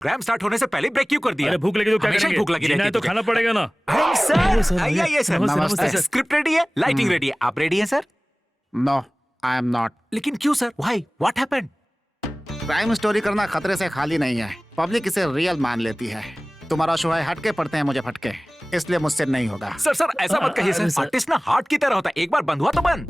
Programme start होने से पहले ब्रेक क्यों कर दिया? अरे भूख लगी तो क्या हमेशा ही करेंगे? भूख लगी जीना रहती है तो तुझे। खाना पड़ेगा ना। सर आइए सर। नमस्ते, सर। स्क्रिप्ट रेडी है, लाइटिंग रेडी है, आप रेडी हैं sir? No, I am not. लेकिन क्यों sir? Why? What happened? Crime story करना खतरे से खाली नहीं है। पब्लिक इसे रियल मान लेती है। तुम्हारा शो है हटके पड़ते हैं मुझे फटके, इसलिए मुझसे नहीं होगा। सर ऐसा मत कहिए अरे सर। सर। आर्टिस्ट ना हार्ट की तरह होता है, एक बार बंद हुआ तो बंद।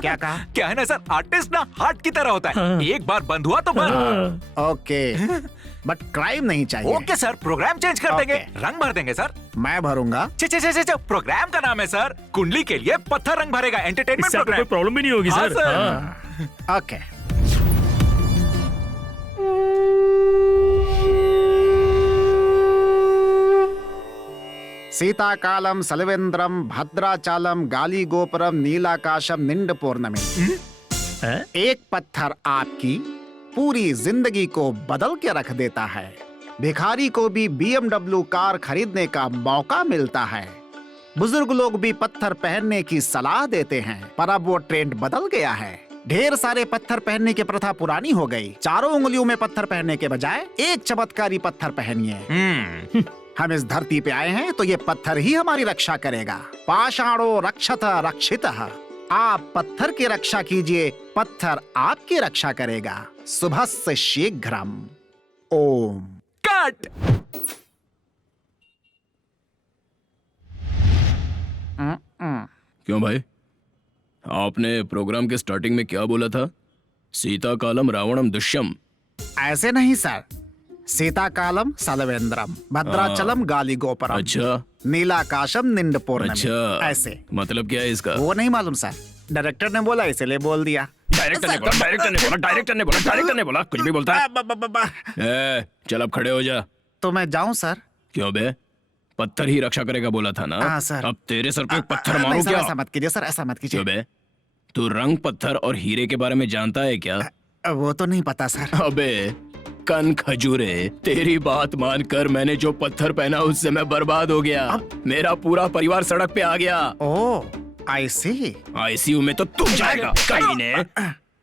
क्या कहा? क्या है ना सर, आर्टिस्ट ना हार्ट की तरह होता है, एक बार बंद हुआ तो बंद। ओके, बट क्राइम नहीं चाहिए। ओके सर, प्रोग्राम चेंज कर देंगे, Okay. रंग भर देंगे सर। मैं भरूंगा। चे प्रोग्राम का नाम है सर कुंडली के लिए पत्थर रंग भरेगा, एंटरटेनमेंट इससे आपको कोई प्रोग्राम। प्रॉब्लम भी नहीं होगी हाँ, सर। सर। हाँ। ओके। सीताकालम सलवेंद्रम भद्राचालम गाली गोपुरम नीलाकाशम निंड पौर्णमी। हैं? एक पत्थर आपकी पूरी जिंदगी को बदल के रख देता है। भिखारी को भी BMW कार खरीदने का मौका मिलता है। बुजुर्ग लोग भी पत्थर पहनने की सलाह देते हैं, पर अब वो ट्रेंड बदल गया है। ढेर सारे पत्थर पहनने की प्रथा पुरानी हो गई। चारों उंगलियों में पत्थर पहनने के बजाय एक चमत्कारी पत्थर पहनिए। हम इस धरती पे आए हैं तो ये पत्थर ही हमारी रक्षा करेगा। पाषाणो रक्षत रक्षितः। आप पत्थर की रक्षा कीजिए, पत्थर आपकी रक्षा करेगा। शुभस्य शीघ्रम। ओम। कट। क्यों भाई, आपने प्रोग्राम के स्टार्टिंग में क्या बोला था? सीता कालम रावणम दुष्यम। ऐसे नहीं सर, सीताकालम सलवेंद्रम भद्राचलम गाली गोपुरम अच्छा नीलाकाशम निंड पौर्णमी। अच्छा, ऐसे। मतलब क्या है इसका? वो नहीं मालूम सर, डायरेक्टर ने बोला इसलिए बोल दिया। डायरेक्टर ने बोला, कुछ भी बोलता है। चल अब खड़े हो जा। तो मैं जाऊं सर? क्यों बे, पत्थर ही रक्षा करेगा बोला था ना? हाँ, सर। अब तेरे सर पे एक पत्थर नहीं मारूं सर, क्या? ऐसा मत कीजिए सर, ऐसा मत कीजिए। क्यों बे, तू रंग पत्थर और हीरे के बारे में जानता है क्या? वो तो नहीं पता सर। अबे कन खजूरे, तेरी बात मानकर मैंने जो पत्थर पहना उससे मैं बर्बाद हो गया। मेरा पूरा परिवार सड़क पे आ गया। ओ, आई सी। आईसीयू में तो तू जाएगा कहीं ने।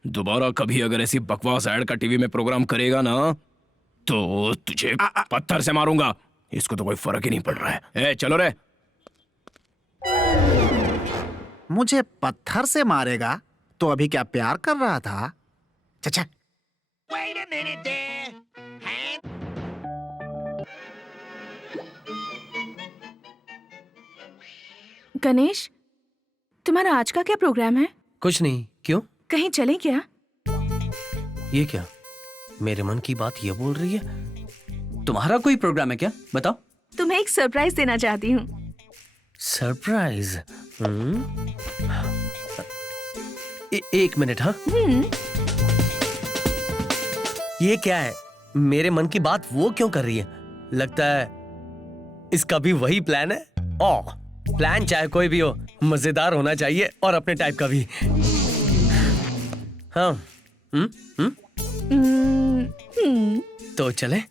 दोबारा कभी अगर ऐसी बकवास ऐड का टीवी में प्रोग्राम करेगा ना तो तुझे पत्थर से मारूंगा। इसको तो कोई फर्क ही नहीं पड़ रहा है। चलो रे। मुझे पत्थर से मारेगा तो अभी क्या प्यार कर रहा था? चचा। गणेश, तुम्हारा आज का क्या प्रोग्राम है? कुछ नहीं। क्यों? कहीं चले क्या? ये क्या, मेरे मन की बात ये बोल रही है? तुम्हारा कोई प्रोग्राम है क्या? बताओ। तुम्हें एक सरप्राइज देना चाहती हूँ। सरप्राइज? एक मिनट। हाँ, ये क्या है? मेरे मन की बात वो क्यों कर रही है? लगता है इसका भी वही प्लान है। प्लान चाहे कोई भी हो, मजेदार होना चाहिए और अपने टाइप का भी। हाँ। तो चले।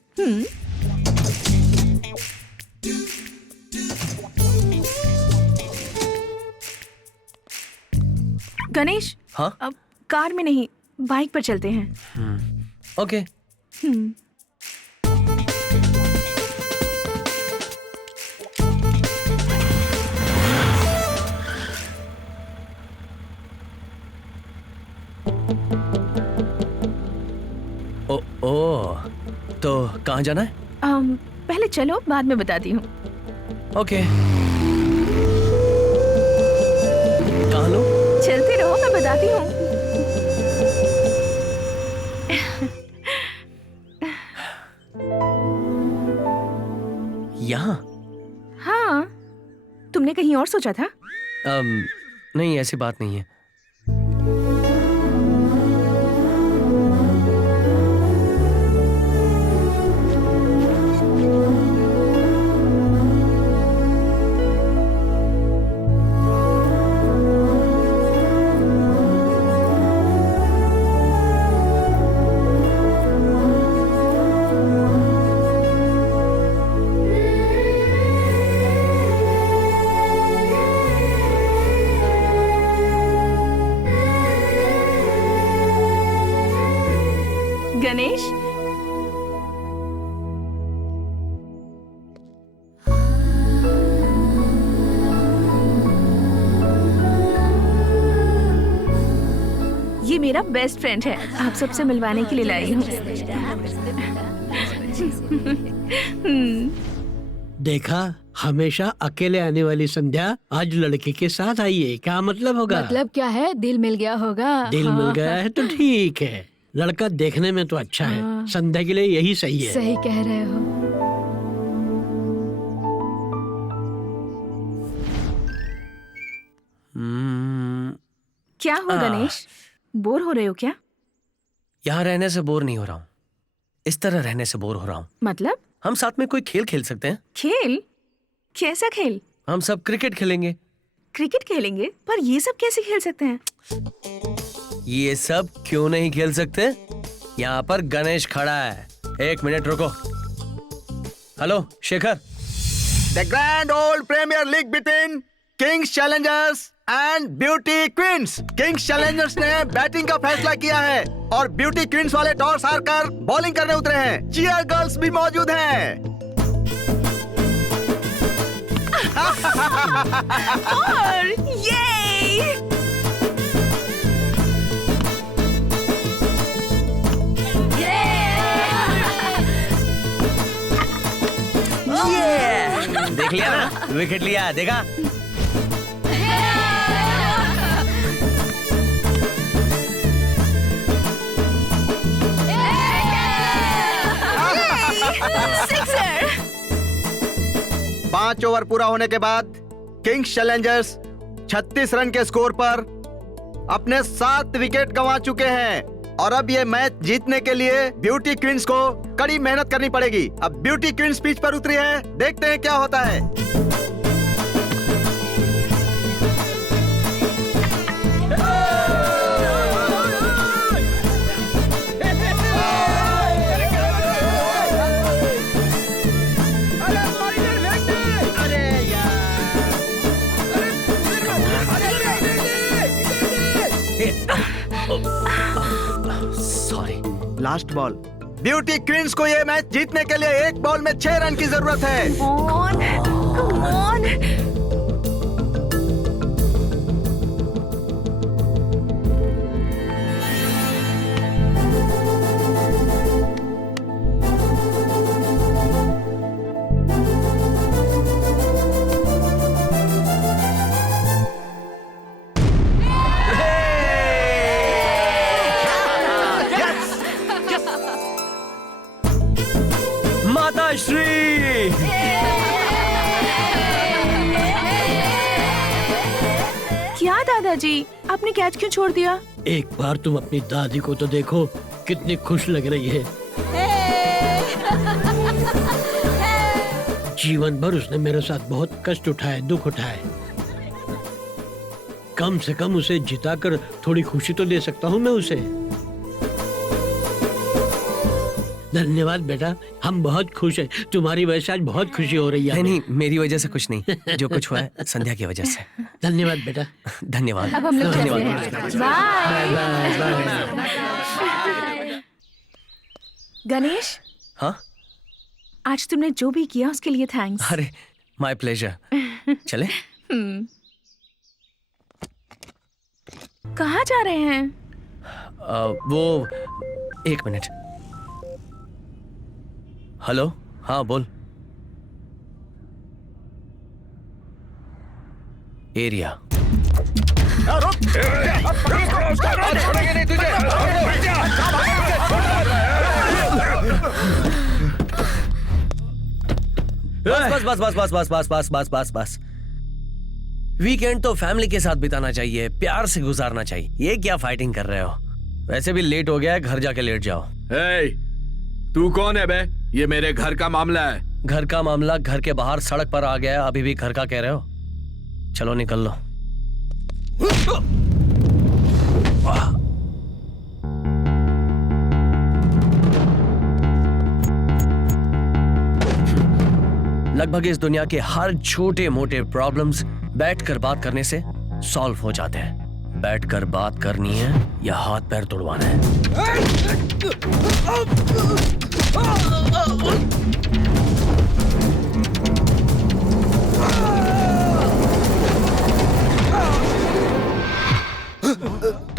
गणेश, हाँ? अब कार में नहीं, बाइक पर चलते हैं। ओके। तो कहाँ जाना है? पहले चलो, बाद में बताती हूँ। ओके। कहाँ लो? चलते रहो, मैं बताती हूँ। यहाँ? हाँ, तुमने कहीं और सोचा था? नहीं, ऐसी बात नहीं है। गणेश, मेरा बेस्ट फ्रेंड है, आप सबसे मिलवाने के लिए लाई हूँ। देखा, हमेशा अकेले आने वाली संध्या आज लड़के के साथ आई है। क्या मतलब होगा? मतलब क्या है, दिल मिल गया होगा। दिल मिल गया है तो ठीक है। लड़का देखने में तो अच्छा है, संध्या के लिए यही सही है। सही कह रहे हो। क्या हुआ गणेश, बोर हो रहे हो क्या? यहाँ रहने से बोर नहीं हो रहा हूँ, इस तरह रहने से बोर हो रहा हूँ। मतलब? हम साथ में कोई खेल खेल सकते हैं? खेल? कैसा खेल? हम सब क्रिकेट खेलेंगे। क्रिकेट खेलेंगे? पर ये सब कैसे खेल सकते हैं? ये सब क्यों नहीं खेल सकते? यहाँ पर गणेश खड़ा है, 1 मिनट रुको। Hello Shekhar. The grand old Premier League between Kings Challengers and Beauty Queens. Kings Challengers ने बैटिंग का फैसला किया है और Beauty Queens वाले टॉस हार कर बॉलिंग करने उतरे हैं। चीयर गर्ल्स भी मौजूद हैं। और ये देख लिया ना, विकेट लिया, देखा? सिक्सर। 5 ओवर पूरा होने के बाद किंग्स चैलेंजर्स 36 रन के स्कोर पर अपने 7 विकेट गंवा चुके हैं और अब ये मैच जीतने के लिए ब्यूटी क्वींस को कड़ी मेहनत करनी पड़ेगी। अब ब्यूटी क्वींस पिच पर उतरी है, देखते हैं क्या होता है। Sorry. Last ball. Beauty queens को ये मैच जीतने के लिए एक बॉल में 6 रन की जरूरत है। Come on. माता श्री। क्या दादाजी, आपने कैच क्यों छोड़ दिया? एक बार तुम अपनी दादी को तो देखो, कितनी खुश लग रही है। जीवन भर उसने मेरे साथ बहुत कष्ट उठाए, दुख उठाए। कम से कम उसे जिताकर थोड़ी खुशी तो दे सकता हूँ मैं उसे। धन्यवाद बेटा, हम बहुत खुश हैं। तुम्हारी वजह से आज बहुत खुशी हो रही है। नहीं, मेरी वजह से कुछ नहीं, जो कुछ हुआ है संध्या की वजह से। धन्यवाद बेटा। धन्यवाद। अब हम लोग चलते धन्यवाद। हैं। बाय। गणेश, हाँ? आज तुमने जो भी किया उसके लिए थैंक्स। अरे माय प्लेजर। चले? कहाँ जा रहे हैं? वो 1 मिनट। हेलो, हाँ बोल। एरिया। बस बस बस बस बस बस बस बस बस बस। वीकेंड तो फैमिली के साथ बिताना चाहिए, प्यार से गुजारना चाहिए। ये क्या फाइटिंग कर रहे हो? वैसे भी लेट हो गया है, घर जाके लेट जाओ। तू कौन है बे? ये मेरे घर का मामला है। घर का मामला घर के बाहर सड़क पर आ गया, अभी भी घर का कह रहे हो? चलो निकल लो। लगभग इस दुनिया के हर छोटे मोटे प्रॉब्लम्स बैठकर बात करने से सॉल्व हो जाते हैं। बैठकर बात करनी है या हाथ पैर तोड़वाना है?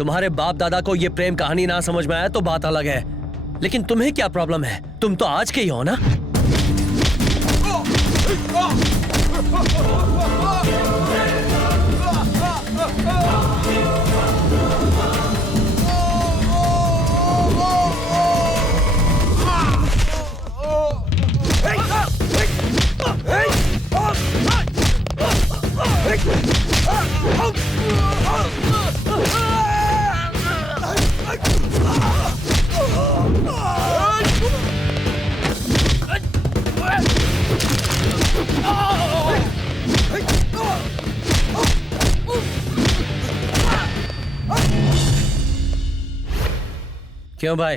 तुम्हारे बाप दादा को ये प्रेम कहानी ना समझ में आया तो बात अलग है, लेकिन तुम्हें क्या प्रॉब्लम है? तुम तो आज के ही हो ना। क्यों भाई,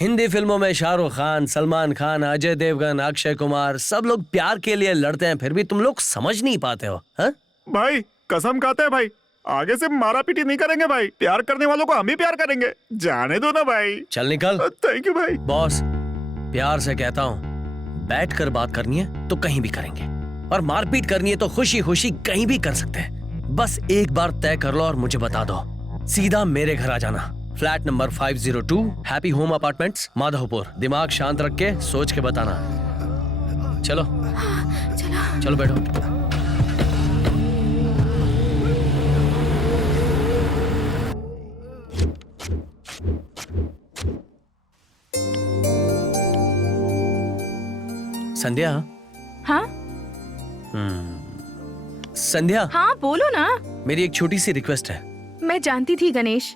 हिंदी फिल्मों में शाहरुख खान, सलमान खान, अजय देवगन, अक्षय कुमार सब लोग प्यार के लिए लड़ते हैं, फिर भी तुम लोग समझ नहीं पाते हो। हा? भाई कसम खाते हैं भाई, आगे से मारा पीटी नहीं करेंगे भाई। प्यार करने वालों को हम ही प्यार करेंगे, जाने दो ना भाई। चल निकल। थैंक यू भाई। बॉस, प्यार से कहता हूँ, बैठकर बात करनी है तो कहीं भी करेंगे, और मारपीट करनी है तो खुशी खुशी कहीं भी कर सकते हैं। बस एक बार तय कर लो और मुझे बता दो। सीधा मेरे घर आ जाना, flat number 502, happy home apartments, Madhopur. दिमाग शांत रख के सोच के बताना। चलो चलो चलो बैठो। संध्या। हाँ संध्या, हाँ बोलो ना। मेरी एक छोटी सी रिक्वेस्ट है। मैं जानती थी गणेश,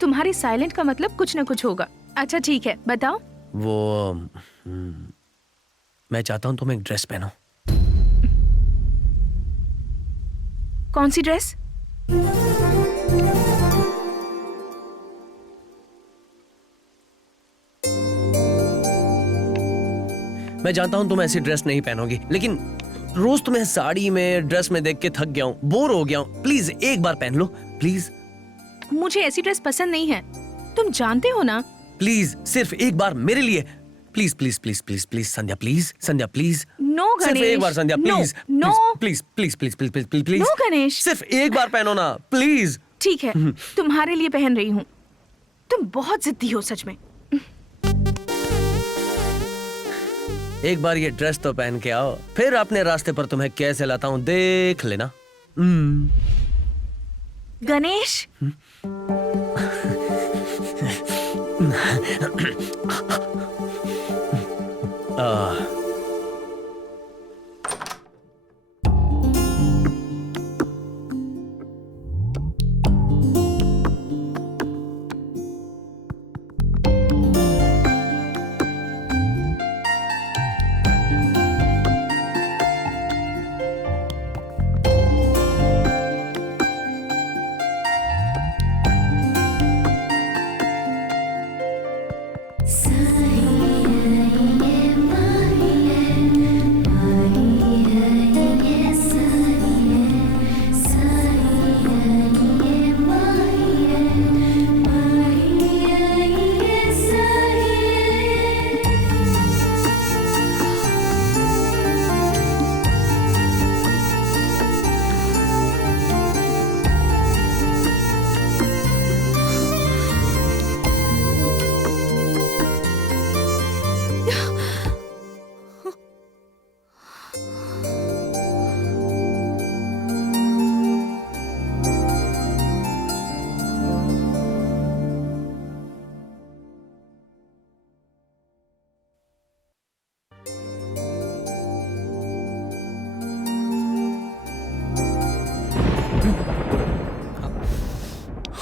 तुम्हारे साइलेंट का मतलब कुछ न कुछ होगा। अच्छा ठीक है, बताओ। वो मैं चाहता हूं तुम एक ड्रेस पहनो। कौन सी ड्रेस? मैं जानता हूं तुम ऐसी ड्रेस नहीं पहनोगी, लेकिन रोज तुम्हें साड़ी में, ड्रेस में देख के थक गया हूं, बोर हो गया हूं। प्लीज एक बार पहन लो, प्लीज। मुझे ऐसी ड्रेस पसंद नहीं है, तुम जानते हो ना। प्लीज सिर्फ एक बार मेरे लिए, please please please please please Sandhya, please Sandhya, please. No Ganesh, सिर्फ एक बार Sandhya, please. No please please please please please please please. No Ganesh, सिर्फ एक बार पहनो ना, प्लीज। ठीक है, तुम्हारे लिए पहन रही हूँ। तुम बहुत जिद्दी हो सच में। एक बार ये ड्रेस तो पहन के आओ, फिर अपने रास्ते पर तुम्हें कैसे लाता हूं देख लेना। Ganesh,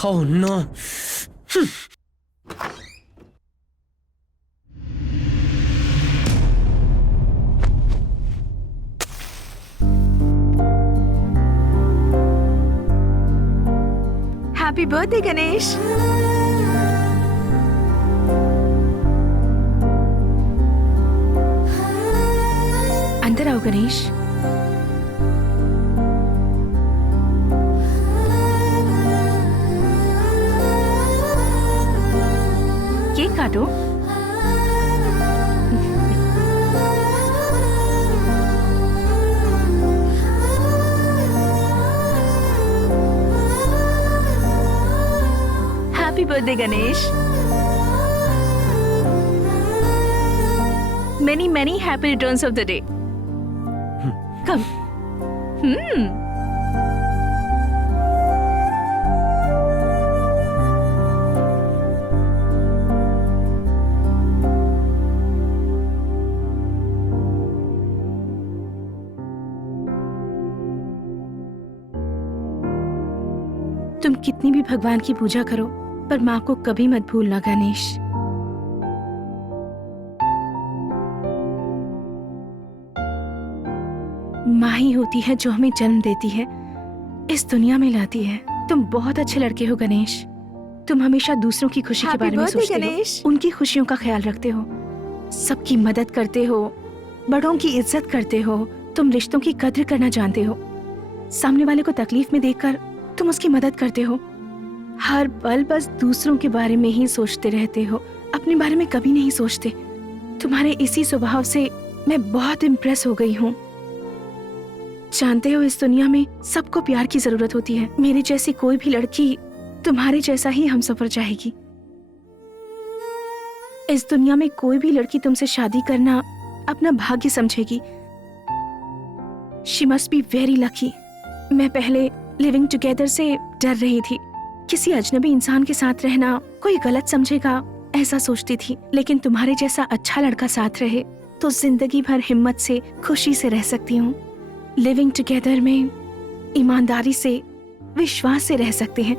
Oh no. Happy birthday Ganesh. अंदर आओ गणेश। केक काटो। Birthday Ganesh. Many many happy returns of the day. Come. तुम कितनी भी भगवान की पूजा करो, पर माँ को कभी मत भूलना गणेश। माँ ही होती है जो हमें जन्म देती है, इस दुनिया में लाती है। तुम बहुत अच्छे लड़के हो गणेश। तुम हमेशा दूसरों की खुशी के बारे में सोचते हो, उनकी खुशियों का ख्याल रखते हो, सबकी मदद करते हो, बड़ों की इज्जत करते हो। तुम रिश्तों की कद्र करना जानते हो। सामने वाले को तकलीफ में देखकर तुम उसकी मदद करते हो। हर पल बस दूसरों के बारे में ही सोचते रहते हो, अपने बारे में कभी नहीं सोचते। तुम्हारे इसी स्वभाव से मैं बहुत इम्प्रेस हो गई हूँ। जानते हो, इस दुनिया में सबको प्यार की जरूरत होती है। मेरी जैसी कोई भी लड़की तुम्हारे जैसा ही हमसफर चाहेगी। इस दुनिया में कोई भी लड़की तुमसे शादी करना अपना भाग्य समझेगी। She must be very lucky. मैं पहले लिविंग टुगेदर से डर रही थी। किसी अजनबी इंसान के साथ रहना कोई गलत समझेगा, ऐसा सोचती थी। लेकिन तुम्हारे जैसा अच्छा लड़का साथ रहे तो जिंदगी भर हिम्मत से, खुशी से रह सकती हूँ। लिविंग टुगेदर में ईमानदारी से, विश्वास से रह सकते हैं,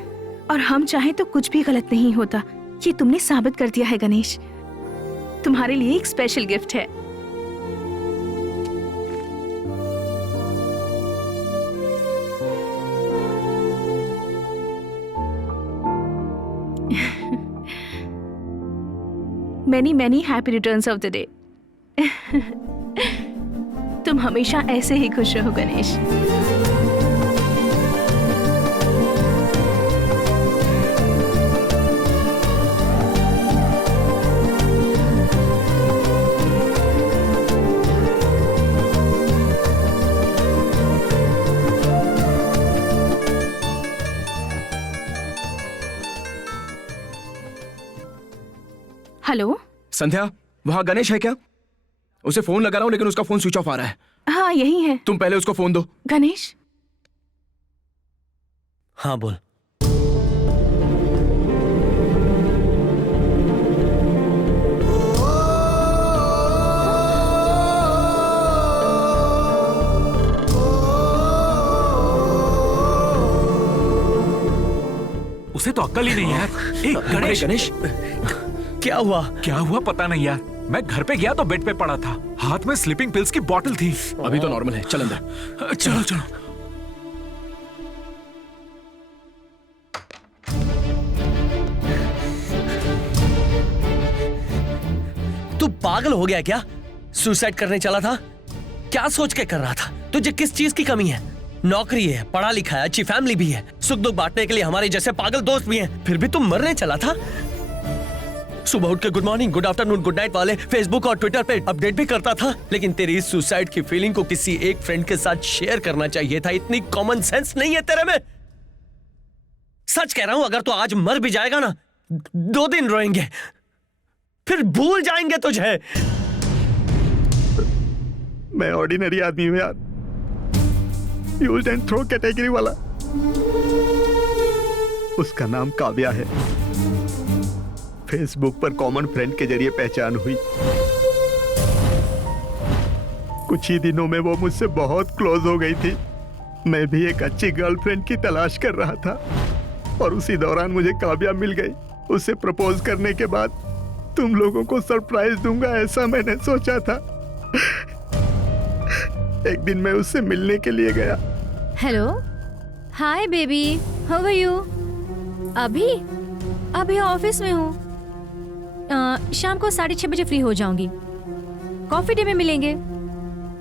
और हम चाहे तो कुछ भी गलत नहीं होता। ये तुमने साबित कर दिया है गणेश। तुम्हारे लिए एक स्पेशल गिफ्ट है। Many many happy returns of the day. तुम हमेशा ऐसे ही खुश रहो गणेश। हेलो संध्या, वहाँ गणेश है क्या? उसे फोन लगा रहा हूँ लेकिन उसका फोन स्विच ऑफ आ रहा है। हाँ, यही है। तुम पहले उसको फोन दो। गणेश। हाँ बोल। उसे तो अक्ल ही नहीं है यार। गणेश, गणेश क्या हुआ? क्या हुआ पता नहीं यार। मैं घर पे गया तो बेड पे पड़ा था, हाथ में स्लीपिंग पिल्स की बोतल थी। अभी तो नॉर्मल है, चल अंदर। चलो चलो। तू पागल हो गया क्या? सुसाइड करने चला था? क्या सोच के कर रहा था? तुझे किस चीज की कमी है? नौकरी है, पढ़ा लिखा है, अच्छी फैमिली भी है, सुख दुख बांटने के लिए हमारे जैसे पागल दोस्त भी हैं। फिर भी तुम मरने चला था? सुबह उठ के good morning, good afternoon, good night वाले फेसबुक और ट्विटर पे अपडेट भी करता था। लेकिन तेरी इस सुसाइड की फीलिंग को किसी एक फ्रेंड के साथ शेयर करना चाहिए था। इतनी कॉमन सेंस नहीं है तेरे में। सच कह रहा हूं, अगर तू आज मर भी जाएगा ना, 2 दिन रोएंगे, फिर भूल जाएंगे तुझे। मैं ऑर्डिनरी आदमी हूँ यार, यूज एंड थ्रो कैटेगरी वाला। उसका नाम काव्या है, फेसबुक पर कॉमन फ्रेंड के जरिए पहचान हुई। कुछ ही दिनों में वो मुझसे बहुत क्लोज हो गई थी। मैं भी एक अच्छी गर्लफ्रेंड की तलाश कर रहा था और उसी दौरान मुझे काव्या मिल गई। उसे प्रपोज करने के बाद तुम लोगों को सरप्राइज दूंगा, ऐसा मैंने सोचा था। एक दिन मैं उससे मिलने के लिए गया। Hello, hi baby, how are you? अभी ऑफिस में हूँ। शाम को 6:30 बजे फ्री हो जाऊंगी। कॉफी डे में मिलेंगे।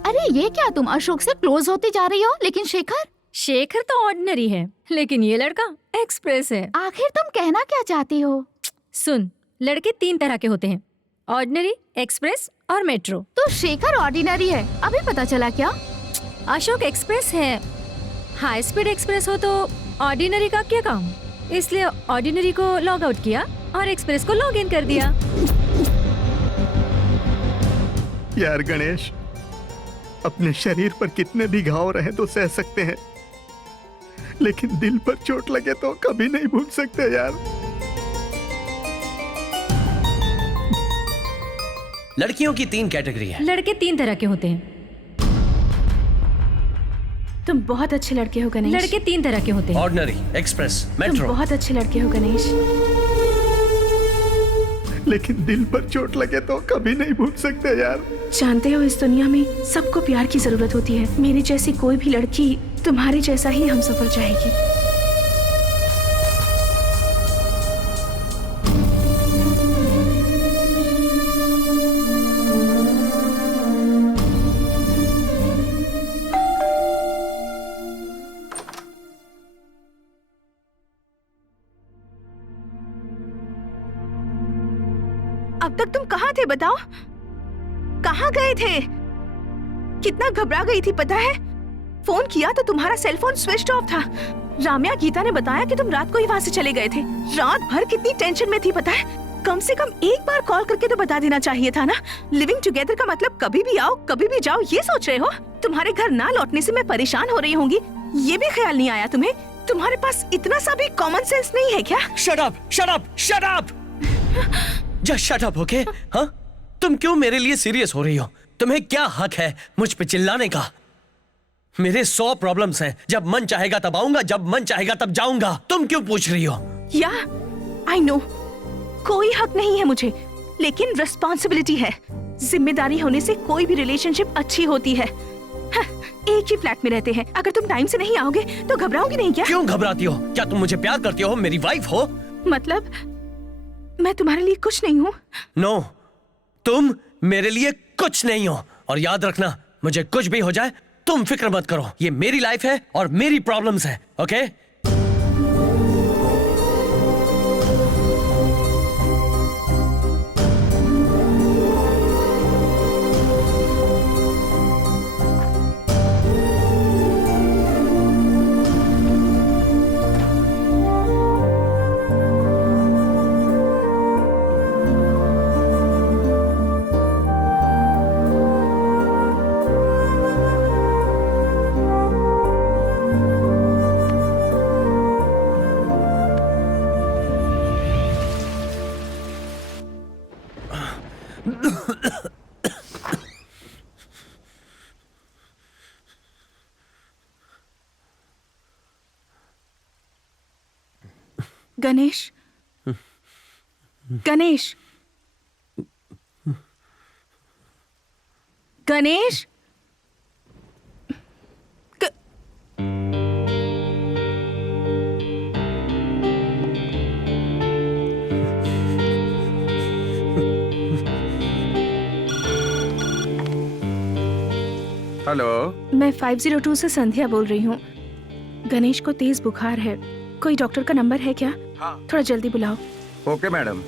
अरे ये क्या, तुम अशोक से क्लोज होती जा रही हो? लेकिन शेखर तो ऑर्डिनरी है, लेकिन ये लड़का एक्सप्रेस है। आखिर तुम कहना क्या चाहती हो? सुन, लड़के 3 तरह के होते हैं, ऑर्डिनरी, एक्सप्रेस और मेट्रो। तो शेखर ऑर्डिनरी है, अभी पता चला क्या? अशोक एक्सप्रेस है। हाई स्पीड एक्सप्रेस हो तो ऑर्डिनरी का क्या काम? इसलिए ऑर्डिनरी को लॉग आउट किया और एक्सप्रेस को लॉग इन कर दिया। यार गणेश, अपने शरीर पर कितने भी घाव रहे तो सह सकते हैं, लेकिन दिल पर चोट लगे तो कभी नहीं भूल सकते यार। लड़कियों की 3 कैटेगरी है। लड़के 3 तरह के होते हैं। तुम बहुत अच्छे लड़के हो गणेश। लड़के 3 तरह के होते हैं। ऑर्डिनरी, एक्सप्रेस, तुम मेट्रो। बहुत अच्छे लड़के हो गणेश। लेकिन दिल पर चोट लगे तो कभी नहीं भूल सकते यार। जानते हो, इस दुनिया में सबको प्यार की जरूरत होती है। मेरी जैसी कोई भी लड़की तुम्हारे जैसा ही हमसफर चाहेगी। अब तक तुम कहाँ थे बताओ? कहाँ गए थे? कितना घबरा गई थी पता है? फोन किया तो तुम्हारा सेल फोन स्विच ऑफ था। राम्या गीता ने बताया कि तुम रात को ही वहाँ से चले गए थे। रात भर कितनी टेंशन में थी पता है? कम से कम एक बार कॉल करके तो बता देना चाहिए था ना। लिविंग टुगेदर का मतलब कभी भी आओ कभी भी जाओ ये सोच रहे हो? तुम्हारे घर ना लौटने से मैं परेशान हो रही होंगी, ये भी ख्याल नहीं आया तुम्हें? तुम्हारे पास इतना सा भी कॉमन सेंस नहीं है क्या? Shut up, shut up, shut up. Just shut up, okay? हाँ, तुम क्यों मेरे लिए सीरियस हो रही हो? तुम्हें क्या हक है मुझ पे चिल्लाने का? मेरे 100 प्रॉब्लम्स हैं। जब मन चाहेगा तब आऊंगा, जब मन चाहेगा तब जाऊंगा। तुम क्यों पूछ रही हो? या आई नो, कोई हक नहीं है मुझे, लेकिन रिस्पॉन्सिबिलिटी है। जिम्मेदारी होने से कोई भी रिलेशनशिप अच्छी होती है। हाँ, एक ही फ्लैट में रहते हैं। अगर तुम टाइम से नहीं आओगे तो घबराओगी नहीं क्या? क्यों घबराती हो? क्या तुम मुझे प्यार करती हो? मेरी वाइफ हो। मतलब मैं तुम्हारे लिए कुछ नहीं हूँ? नो, तुम मेरे लिए कुछ नहीं हो। और याद रखना, मुझे कुछ भी हो जाए तुम फिक्र मत करो। ये मेरी लाइफ है और मेरी प्रॉब्लम्स है, ओके? गणेश, गणेश, गणेश, हेलो, मैं 502 से संध्या बोल रही हूँ। गणेश को तेज बुखार है, कोई डॉक्टर का नंबर है क्या? हाँ। थोड़ा जल्दी बुलाओ। Okay madam.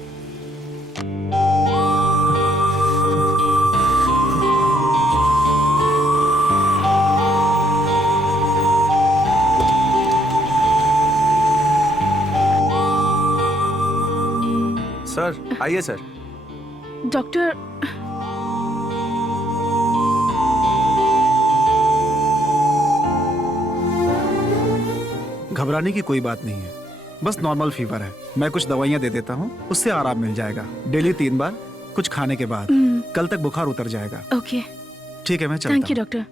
सर आइए सर। डॉक्टर, घबराने की कोई बात नहीं है, बस नॉर्मल फीवर है। मैं कुछ दवाइयाँ दे देता हूँ, उससे आराम मिल जाएगा। डेली 3 बार, कुछ खाने के बाद। कल तक बुखार उतर जाएगा। ओके, ठीक है, मैं चलता हूँ। Thank you doctor.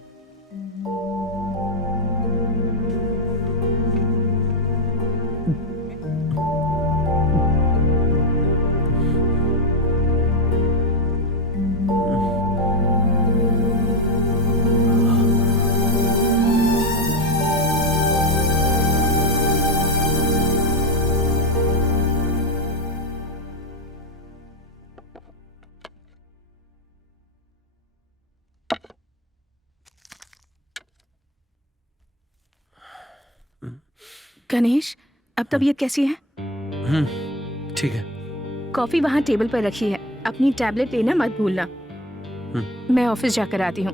गणेश, अब तबीयत कैसी है? ठीक है। कॉफी वहाँ टेबल पर रखी है, अपनी टैबलेट लेना मत भूलना। मैं ऑफिस जाकर आती हूँ,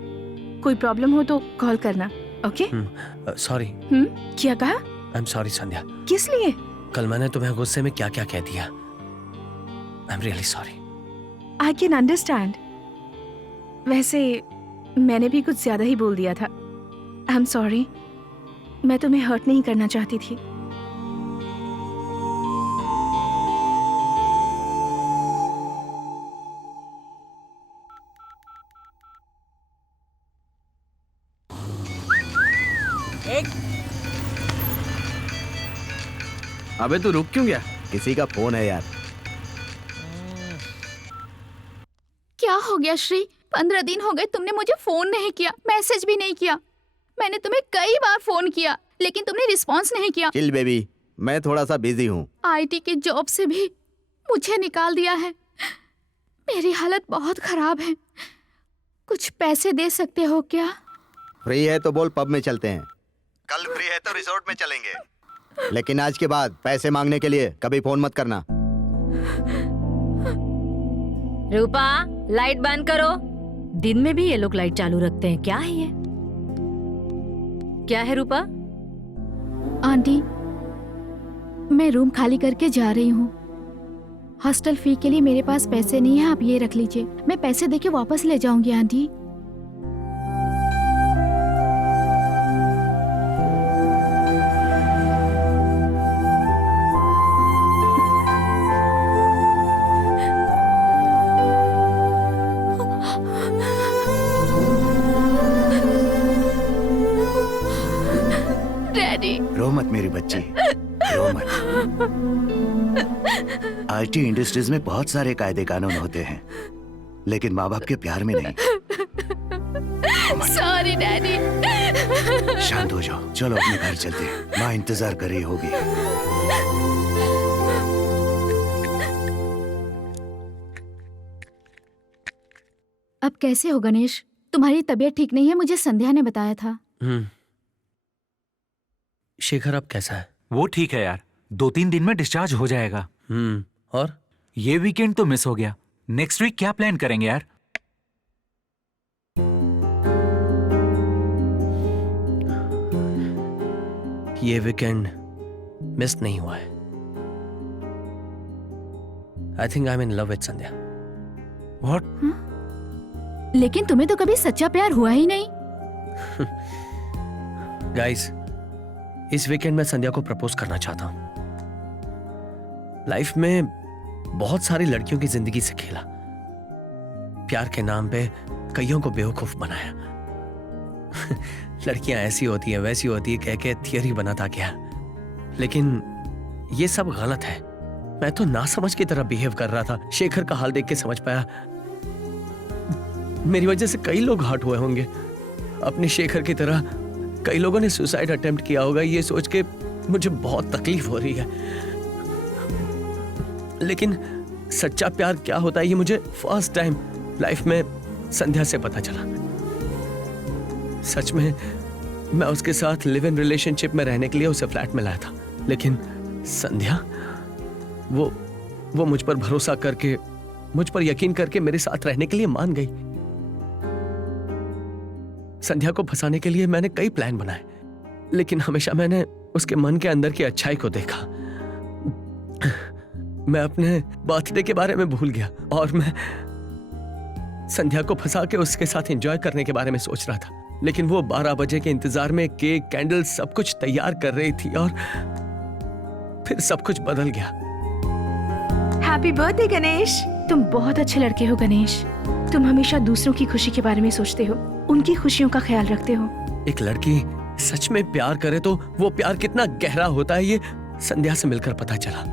कोई प्रॉब्लम हो तो कॉल करना, ओके? सॉरी। क्या कहा? आई एम सॉरी संध्या। किस लिए? कल मैंने तुम्हें गुस्से में क्या क्या कह दिया। I am really sorry. I can understand. वैसे मैंने भी कुछ ज्यादा ही बोल दिया था। I am sorry. मैं तुम्हें हर्ट नहीं करना चाहती थी। अबे तू रुक क्यों गया? किसी का फोन है यार। क्या हो गया श्री? 15 दिन हो गए तुमने मुझे फोन नहीं किया, मैसेज भी नहीं किया। मैंने तुम्हें कई बार फोन किया लेकिन तुमने रिस्पॉन्स नहीं किया। चिल बेबी, मैं थोड़ा सा बिजी हूँ। आईटी की जॉब से भी मुझे निकाल दिया है। मेरी हालत बहुत खराब है। कुछ पैसे दे सकते हो क्या? फ्री है तो बोल, पब में चलते हैं। कल फ्री है तो रिसोर्ट में चलेंगे। लेकिन आज के बाद पैसे मांगने के लिए कभी फोन मत करना। रूपा, लाइट बंद करो। दिन में भी ये लोग लाइट चालू रखते हैं, क्या है ये? क्या है रूपा? आंटी, मैं रूम खाली करके जा रही हूँ। हॉस्टल फी के लिए मेरे पास पैसे नहीं है, आप ये रख लीजिए। मैं पैसे देके वापस ले जाऊंगी आंटी। डैडी, रो मत मेरी बच्ची, रो मत। आईटी इंडस्ट्रीज में बहुत सारे कायदे कानून होते हैं, लेकिन माँ बाप के प्यार में नहीं। Sorry daddy. शांत हो जाओ, चलो अपने घर चलते हैं। माँ इंतजार कर रही होगी। अब कैसे हो गणेश? तुम्हारी तबीयत ठीक नहीं है, मुझे संध्या ने बताया था। शेखर अब कैसा है? वो ठीक है यार, 2-3 दिन में डिस्चार्ज हो जाएगा। और ये वीकेंड तो मिस हो गया। नेक्स्ट वीक क्या प्लान करेंगे यार? ये वीकेंड मिस नहीं हुआ है। I think I am in love with Sandhya. What? लेकिन तुम्हें तो कभी सच्चा प्यार हुआ ही नहीं। गाइस, इस वीकेंड मैं संध्या को प्रपोज करना चाहता हूं। लाइफ में बहुत सारी लड़कियों की जिंदगी से खेला, प्यार के नाम पे कईयों को बेवकूफ बनाया। लड़कियां ऐसी होती हैं, वैसी होती है कह के थियरी बनाता गया, लेकिन ये सब गलत है। मैं तो नासमझ की तरह बिहेव कर रहा था। शेखर का हाल देख के समझ पाया मेरी वजह से कई लोग हर्ट हुए होंगे। अपने शेखर की तरह कई लोगों ने सुसाइड अटेम्प्ट किया होगा, ये सोच के मुझे बहुत तकलीफ हो रही है। लेकिन सच्चा प्यार क्या होता है ये मुझे फर्स्ट टाइम लाइफ में संध्या से पता चला। सच में मैं उसके साथ लिव इन रिलेशनशिप में रहने के लिए उसे फ्लैट में लाया था, लेकिन संध्या वो मुझ पर भरोसा करके, मुझ पर यकीन करके मेरे साथ रहने के लिए मान गई। संध्या को फंसाने के लिए मैंने कई प्लान बनाए, लेकिन हमेशा मैंने उसके मन के अंदर की अच्छाई को देखा। मैं अपने बर्थडे के बारे में भूल गया और मैं संध्या को फंसा के उसके साथ एंजॉय करने के बारे में सोच रहा था। लेकिन वो 12 बजे के इंतजार में केक, कैंडल सब कुछ तैयार कर रही थी और फिर सब कुछ बदल गया। Happy birthday Ganesh. तुम बहुत अच्छे लड़के हो गणेश। तुम हमेशा दूसरों की खुशी के बारे में सोचते हो, उनकी खुशियों का ख्याल रखते हो। एक लड़की सच में प्यार करे तो वो प्यार कितना गहरा होता है, ये संध्या से मिलकर पता चला।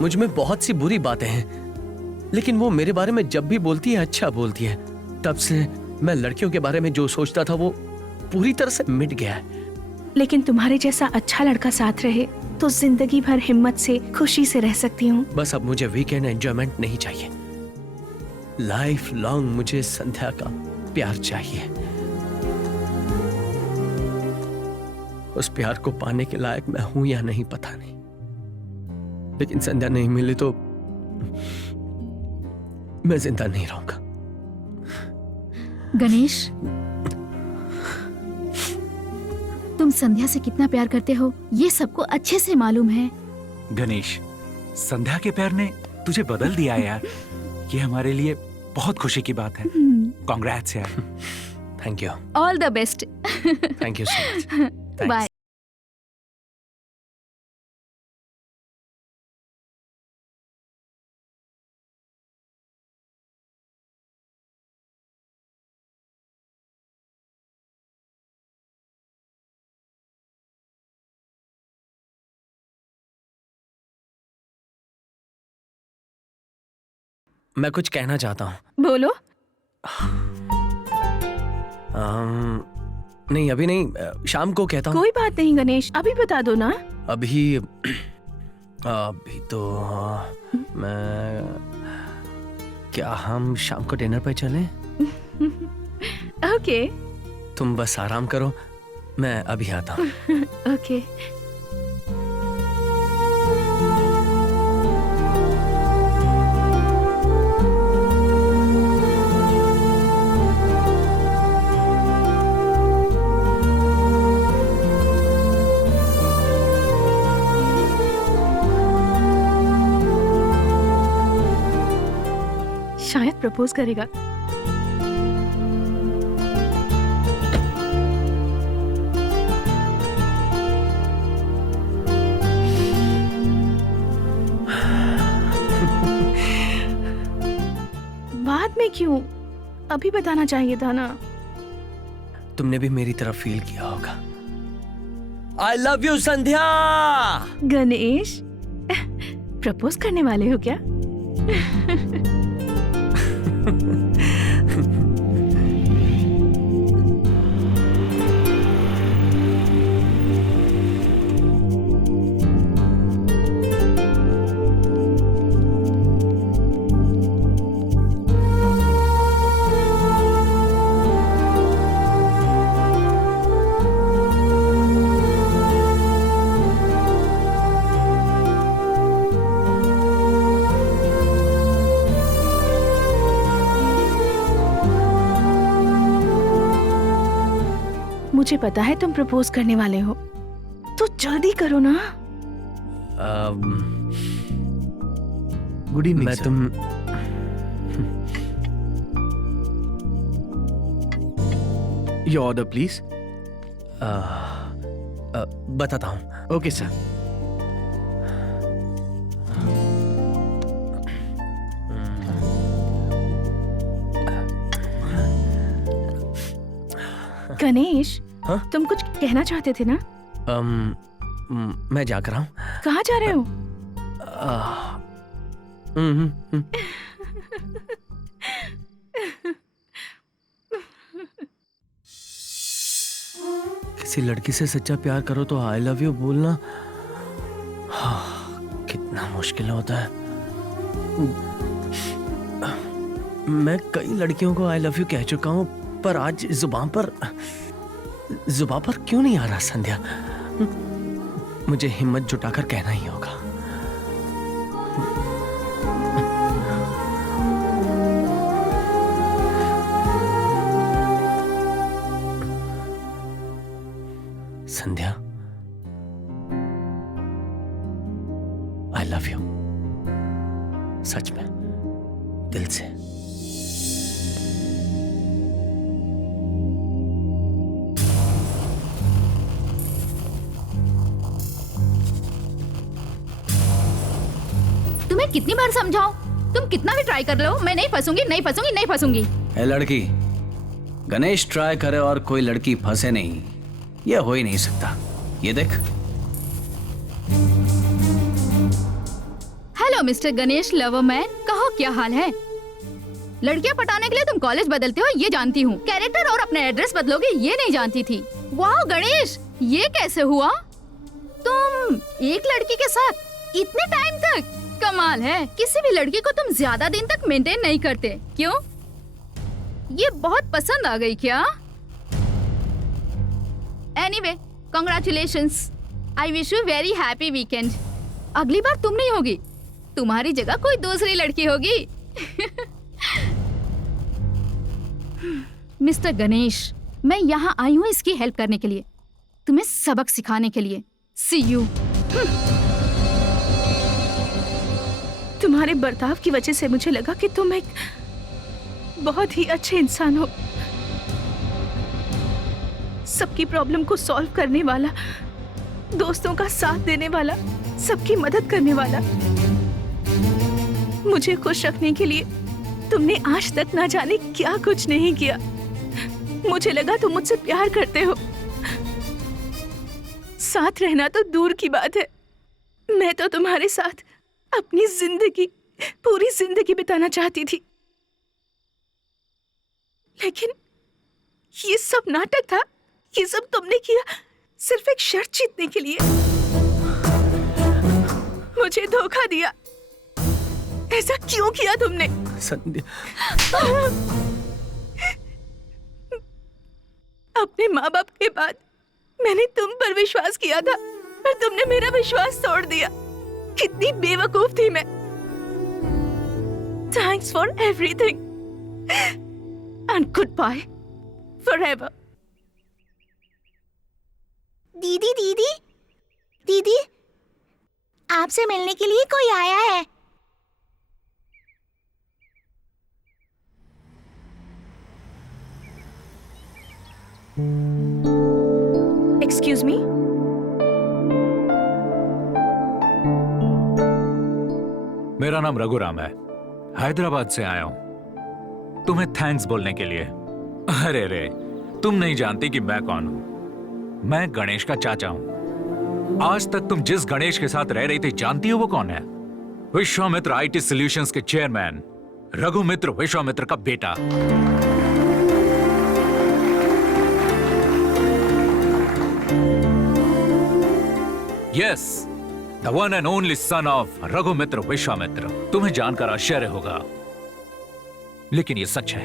मुझ में बहुत सी बुरी बातें हैं, लेकिन वो मेरे बारे में जब भी बोलती है अच्छा बोलती है। तब से मैं लड़कियों के बारे में जो सोचता था वो पूरी तरह से मिट गया है। लेकिन तुम्हारे जैसा अच्छा लड़का साथ रहे तो जिंदगी भर हिम्मत से, खुशी से रह सकती हूँ। बस अब मुझे वीकेंड एंजॉयमेंट नहीं चाहिए, लाइफ लॉन्ग मुझे संध्या का प्यार चाहिए। उस प्यार को पाने के लायक मैं हूं या नहीं पता नहीं, लेकिन संध्या नहीं मिली तो मैं जिंदा नहीं रहूंगा। गणेश, संध्या से कितना प्यार करते हो ये सबको अच्छे से मालूम है। गणेश, संध्या के प्यार ने तुझे बदल दिया है यार। ये हमारे लिए बहुत खुशी की बात है। कांग्रेट्स यार। Thank you. All the best. Thank you so much. Bye. मैं कुछ कहना चाहता हूँ। बोलो। नहीं अभी नहीं, शाम को कहता हूँ। कोई बात नहीं गणेश, अभी बता दो ना। अभी तो मैं क्या हम शाम को डिनर पे चलें? ओके। तुम बस आराम करो, मैं अभी आता हूँ। ओके। शायद प्रपोज करेगा। बाद में क्यों? अभी बताना चाहिए था ना। तुमने भी मेरी तरफ फील किया होगा। I love you Sandhya. Ganesh, propose करने वाले हो क्या? मुझे पता है तुम प्रपोज करने वाले हो, तो जल्दी करो ना। Good evening. मैं तुम योर ऑर्डर प्लीज। बताता हूँ। Okay sir. गणेश, हाँ? तुम कुछ कहना चाहते थे ना? मैं जाकर हूँ। कहाँ जा रहे हो? किसी लड़की से सच्चा प्यार करो तो आई लव यू बोलना कितना मुश्किल होता है। मैं कई लड़कियों को आई लव यू कह चुका हूँ, पर आज जुबान पर क्यों नहीं आ रहा संध्या? मुझे हिम्मत जुटाकर कहना ही होगा। संध्या, आई लव यू, सच में, दिल से। तुम्हें कितनी बार समझाऊं? तुम कितना भी ट्राई कर लो, मैं नहीं फंसूंगी, नहीं फंसूंगी, नहीं फंसूंगी। ए लड़की, गणेश ट्राई करे और कोई लड़की फंसे नहीं, यह हो ही नहीं सकता। ये देख। Hello mister Ganesh lover man, कहो क्या हाल है? लड़कियां पटाने के लिए तुम कॉलेज बदलते हो ये जानती हूँ, कैरेक्टर और अपना एड्रेस बदलोगे ये नहीं जानती थी। वाह गणेश, ये कैसे हुआ? तुम एक लड़की के साथ इतने टाइम तक? कमाल है, किसी भी लड़की को तुम ज्यादा दिन तक मेंटेन नहीं करते, क्यों? ये बहुत पसंद आ गई क्या? Anyway, congratulations, I wish you very happy weekend. अगली बार तुम नहीं होगी, तुम्हारी जगह कोई दूसरी लड़की होगी। मिस्टर गणेश, मैं यहाँ आई हूँ इसकी हेल्प करने के लिए। तुम्हें सबक सिखाने के लिए। सी यू। तुम्हारे बर्ताव की वजह से मुझे लगा कि तुम एक बहुत ही अच्छे इंसान हो, सबकी प्रॉब्लम को सॉल्व करने वाला, दोस्तों का साथ देने वाला, सबकी मदद करने वाला। मुझे खुश रखने के लिए तुमने आज तक ना जाने क्या कुछ नहीं किया। मुझे लगा तुम मुझसे प्यार करते हो। साथ रहना तो दूर की बात है, मैं तो तुम्हारे साथ अपनी जिंदगी, पूरी जिंदगी बिताना चाहती थी। लेकिन ये सब नाटक था, ये सब तुमने किया सिर्फ एक शर्त जीतने के लिए। मुझे धोखा दिया। ऐसा क्यों किया तुमने? संध्या, अपने माँ बाप के बाद मैंने तुम पर विश्वास किया था, पर तुमने मेरा विश्वास तोड़ दिया। कितनी बेवकूफ थी मैं। Thanks for everything and goodbye forever. दीदी दीदी दीदी, आपसे मिलने के लिए कोई आया है। Excuse me. मेरा नाम रघुराम है, हैदराबाद से आया हूं तुम्हें थैंक्स बोलने के लिए। अरे रे, तुम नहीं जानती कि मैं कौन हूं। मैं गणेश का चाचा हूं। आज तक तुम जिस गणेश के साथ रह रही थी, जानती हो वो कौन है? विश्वामित्र आईटी सॉल्यूशंस के चेयरमैन रघुमित्र विश्वामित्र का बेटा। Yes, the one and only son of Raghumitra Vishwamitra. तुम्हें जानकर आश्चर्य होगा, लेकिन ये सच है।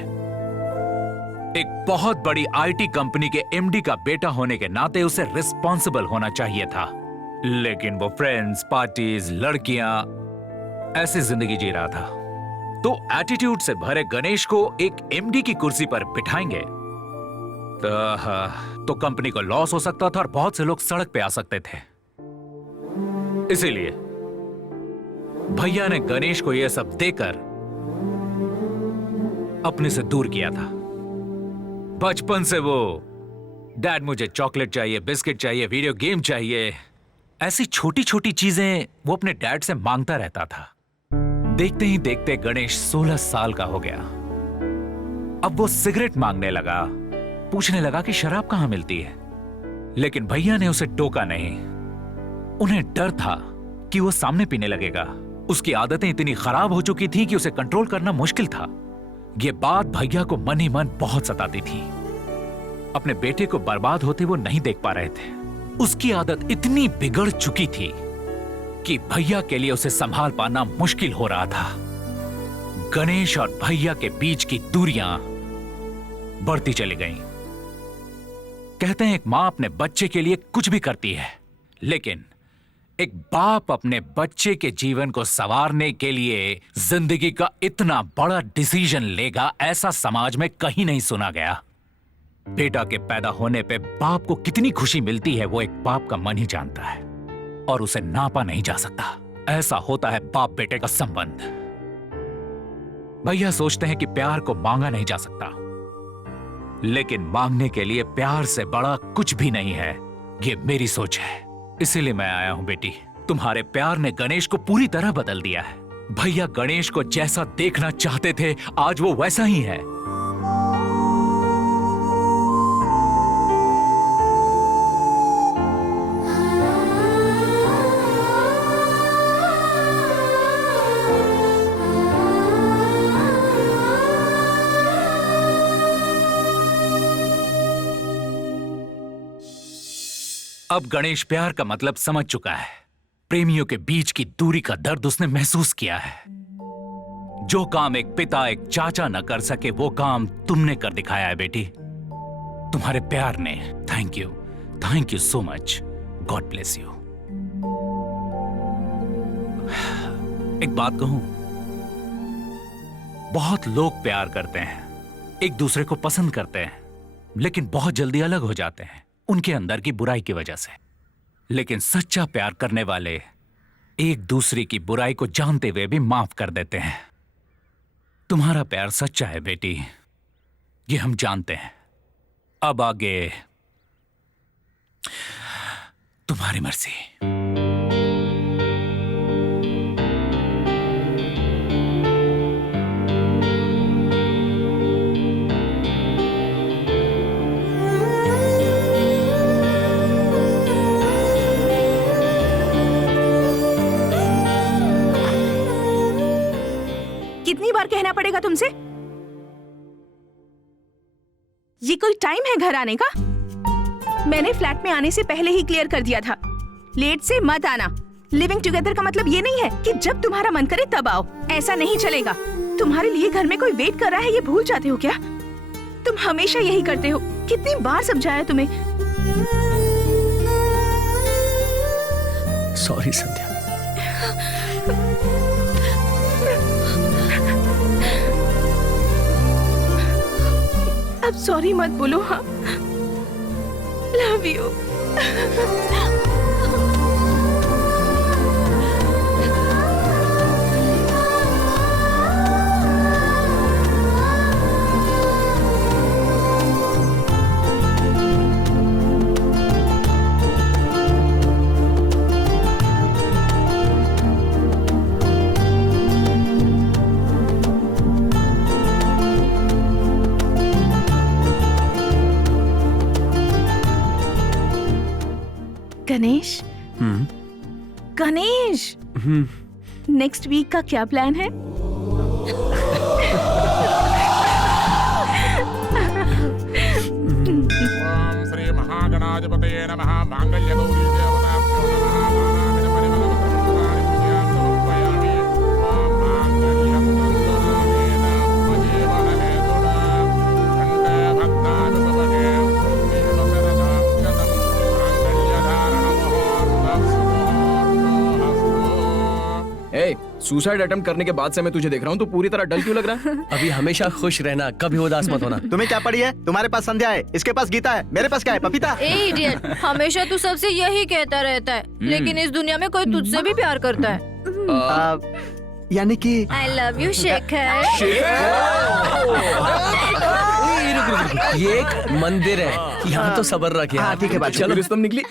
एक बहुत बड़ी आईटी कंपनी के एमडी का बेटा होने के नाते उसे रिस्पॉन्सिबल होना चाहिए था, लेकिन वो फ्रेंड्स, पार्टीज, लड़कियां, ऐसी जिंदगी जी रहा था। तो एटीट्यूड से भरे गणेश को एक एमडी की कुर्सी पर बिठाएंगे तो कंपनी को लॉस हो सकता था और बहुत से लोग सड़क पे आ सकते थे। इसीलिए भैया ने गणेश को यह सब देकर अपने से दूर किया था। बचपन से वो, डैड मुझे चॉकलेट चाहिए, बिस्किट चाहिए, वीडियो गेम चाहिए, ऐसी छोटी छोटी चीजें वो अपने डैड से मांगता रहता था। देखते ही देखते गणेश 16 साल का हो गया। अब वो सिगरेट मांगने लगा, पूछने लगा कि शराब कहां मिलती है, लेकिन भैया ने उसे टोका नहीं। उन्हें डर था कि वो सामने पीने लगेगा। उसकी आदतें इतनी खराब हो चुकी थी कि उसे कंट्रोल करना मुश्किल था। ये बात भैया को मन ही मन बहुत सताती थी। अपने बेटे को बर्बाद होते वो नहीं देख पा रहे थे। उसकी आदत इतनी बिगड़ चुकी थी कि भैया के लिए उसे संभाल पाना मुश्किल हो रहा था। गणेश और भैया के बीच की दूरियां बढ़ती चली गईं। कहते हैं एक मां अपने बच्चे के लिए कुछ भी करती है, लेकिन एक बाप अपने बच्चे के जीवन को संवारने के लिए जिंदगी का इतना बड़ा डिसीजन लेगा, ऐसा समाज में कहीं नहीं सुना गया। बेटा के पैदा होने पे बाप को कितनी खुशी मिलती है वो एक बाप का मन ही जानता है, और उसे नापा नहीं जा सकता। ऐसा होता है बाप बेटे का संबंध। भैया सोचते हैं कि प्यार को मांगा नहीं जा सकता, लेकिन मांगने के लिए प्यार से बड़ा कुछ भी नहीं है। ये मेरी सोच है, इसीलिए मैं आया हूं बेटी। तुम्हारे प्यार ने गणेश को पूरी तरह बदल दिया है। भैया गणेश को जैसा देखना चाहते थे आज वो वैसा ही है। अब गणेश प्यार का मतलब समझ चुका है। प्रेमियों के बीच की दूरी का दर्द उसने महसूस किया है। जो काम एक पिता, एक चाचा न कर सके, वो काम तुमने कर दिखाया है बेटी, तुम्हारे प्यार ने। Thank you so much. God bless you. एक बात कहूं, बहुत लोग प्यार करते हैं, एक दूसरे को पसंद करते हैं, लेकिन बहुत जल्दी अलग हो जाते हैं। उनके अंदर की बुराई की वजह से। लेकिन सच्चा प्यार करने वाले एक दूसरे की बुराई को जानते हुए भी माफ कर देते हैं। तुम्हारा प्यार सच्चा है बेटी, ये हम जानते हैं। अब आगे तुम्हारी मर्जी। कितनी बार कहना पड़ेगा तुमसे? ये कोई टाइम है घर आने का? मैंने फ्लैट में आने से पहले ही क्लियर कर दिया था, लेट से मत आना। लिविंग टुगेदर का मतलब ये नहीं है कि जब तुम्हारा मन करे तब आओ। ऐसा नहीं चलेगा। तुम्हारे लिए घर में कोई वेट कर रहा है, ये भूल जाते हो क्या? तुम हमेशा यही करते हो। कितनी बार समझाया तुम्हें? सॉरी संध्या। अब सॉरी मत बोलो। हाँ, love you. Ganesh, Ganesh, next week का क्या प्लान है? ओम श्री महागणाधिपतये नमः। मांगल्य गौरी देवताभ्यो नमः। नानाविध परिमलपत्राणि पूजयामि समर्पयामि। ओम मांगल्यं तन्तुनानेन मम जीवन हेतुना कंठे भद्रामि सुभगे पुण्यवसरदां शतं मांगल्यधारणं मुहूर्तं सुमुहूर्तो अस्तु। ए, सुसाइड अटेम्प्ट करने के बाद से मैं तुझे देख रहा हूँ, तू पूरी तरह डल क्यों लग रहा है? अभी हमेशा खुश रहना, कभी उदास मत होना। तुम्हें क्या पड़ी है? तुम्हारे पास संध्या है, इसके पास गीता है, मेरे पास क्या है? पपीता। ए इडियट, हमेशा तू सबसे यही कहता रहता है, लेकिन इस दुनिया में कोई तुझसे भी प्यार करता है। यानी कि आई लव यू शेखर। ये एक मंदिर है, यहाँ तो सब्र रखिए। हाँ ठीक है बात। चलो रिश्तम निकली।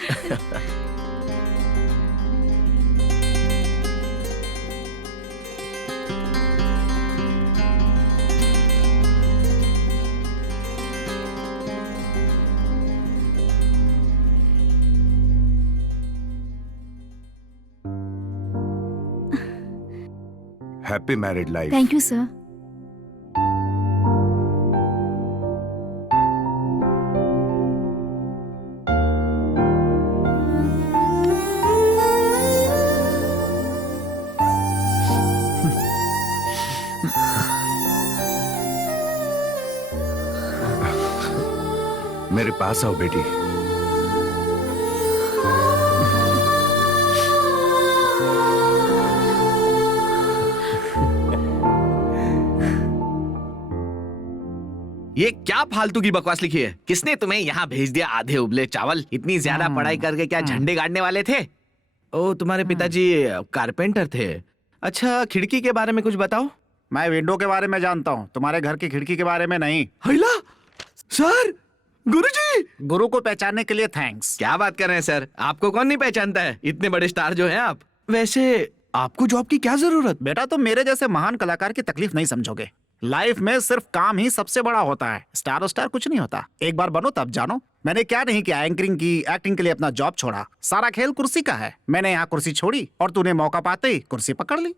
Happy married life. Thank you sir. मेरे पास आओ बेटी। ये क्या फालतू की बकवास लिखी है? किसने तुम्हें यहाँ भेज दिया? आधे उबले चावल। इतनी ज्यादा पढ़ाई करके क्या झंडे गाड़ने वाले थे? ओ, तुम्हारे पिताजी कारपेंटर थे। अच्छा, खिड़की के बारे में कुछ बताओ। मैं विंडो के बारे में जानता हूँ, तुम्हारे घर की खिड़की के बारे में नहीं। हैला सर, गुरुजी। गुरु को पहचानने के लिए थैंक्स। क्या बात कर रहे हैं सर, आपको कौन नहीं पहचानता है? इतने बड़े स्टार जो हैं आप। वैसे आपको जॉब की क्या जरूरत? बेटा, तुम मेरे जैसे महान कलाकार की तकलीफ नहीं समझोगे। लाइफ में सिर्फ काम ही सबसे बड़ा होता है। स्टार कुछ नहीं होता। एक बार बनो तब जानो। मैंने क्या नहीं किया, एंकरिंग की, एक्टिंग के लिए अपना जॉब छोड़ा। सारा खेल कुर्सी का है। मैंने यहाँ कुर्सी छोड़ी और तूने मौका पाते ही कुर्सी पकड़ ली।